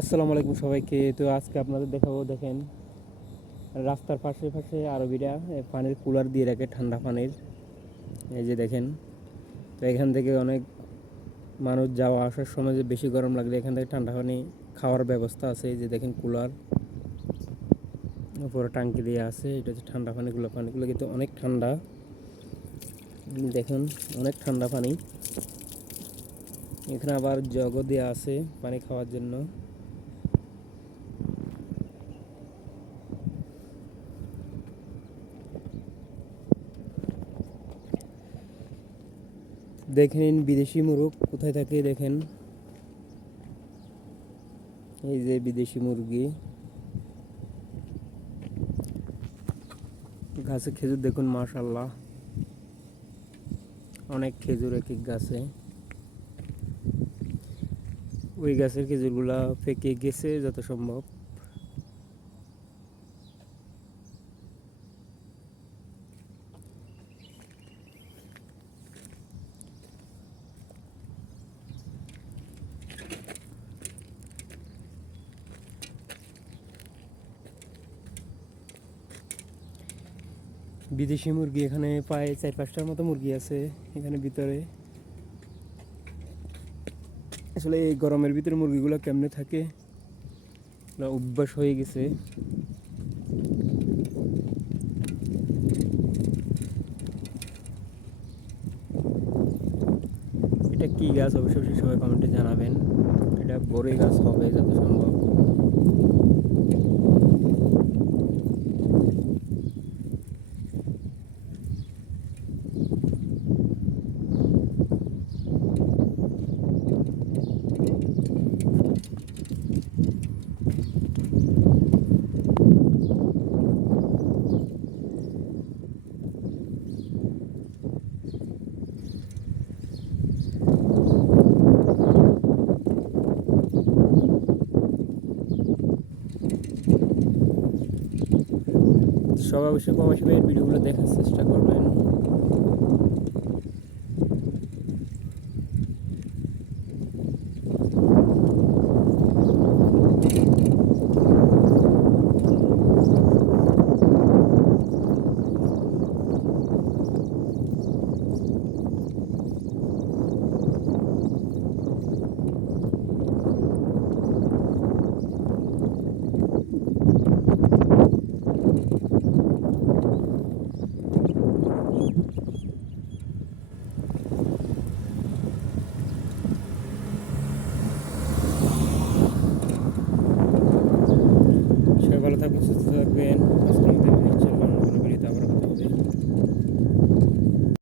আসসালামু আলাইকুম সবাইকে। তো আজকে আপনাদের দেখাবো, দেখেন রাস্তার পাশে পাশে আরবিরা পানির কুলার দিয়ে রাখে, ঠান্ডা পানির। এই যে দেখেন, তো এখান থেকে অনেক মানুষ যাওয়া আসার সময় যে বেশি গরম লাগলে এখান থেকে ঠান্ডা পানি খাওয়ার ব্যবস্থা আছে। এই যে দেখেন কুলার, উপরে টাঙ্কি দিয়ে আছে। এটা হচ্ছে ঠান্ডা পানিগুলো, পানিগুলো কিন্তু অনেক ঠান্ডা। দেখুন, অনেক ঠান্ডা পানি। এখানে আবার জগও দেওয়া আছে পানি খাওয়ার জন্য। দেখেন বিদেশি মুরগ কোথায় থাকে, দেখেন এই যে বিদেশি মুরগি। গাছে খেজুর দেখুন, মাশাআল্লাহ অনেক খেজুর এক এক গাছে। ওই গাছের খেজুরগুলা পেকে গেছে যত সম্ভব। বিদেশি মুরগি এখানে প্রায় 4-5টার মতো মুরগি আছে এখানে ভিতরে। আসলে এই গরমের ভিতরে মুরগিগুলো কেমনে থাকে, অভ্যাস হয়ে গেছে। এটা কি গাছ অবশ্যই সবাই কমেন্টে জানাবেন। এটা বড়ই গাছ হবে যত সম্ভব। সবাই অবশ্যই প্রবাসী ভাইয়ের ভিডিওগুলো দেখার চেষ্টা করবেন।